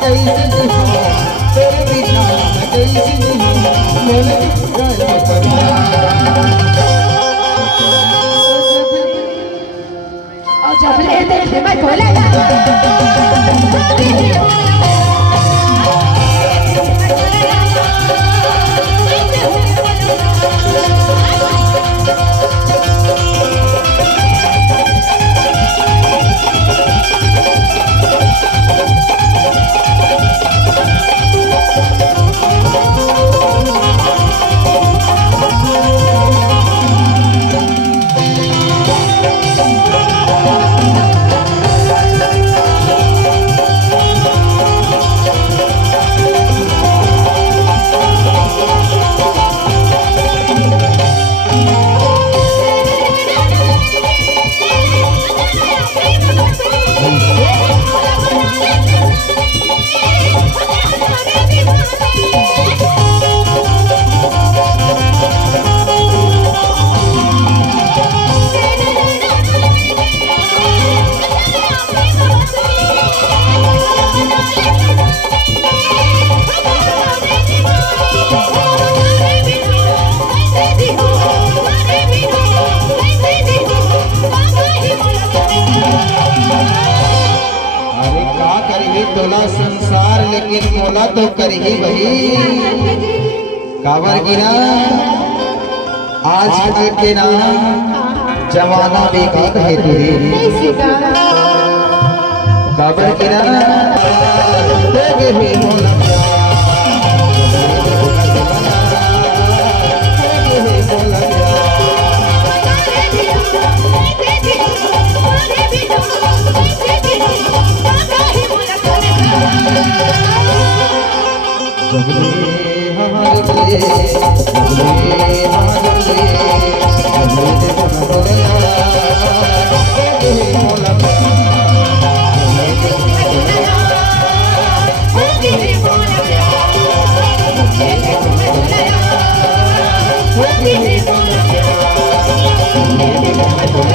कैसे जीऊं तेरे बिना मैं कैसे जीऊं बोले गए पता और जब ले देखे मैं खोलेगा तोला संसार लेकिन मोला तो कर ही वही काबर गिरा आजकल के ना जमाना बेकार है तुझे काबर गिरा देगे हुए मोला What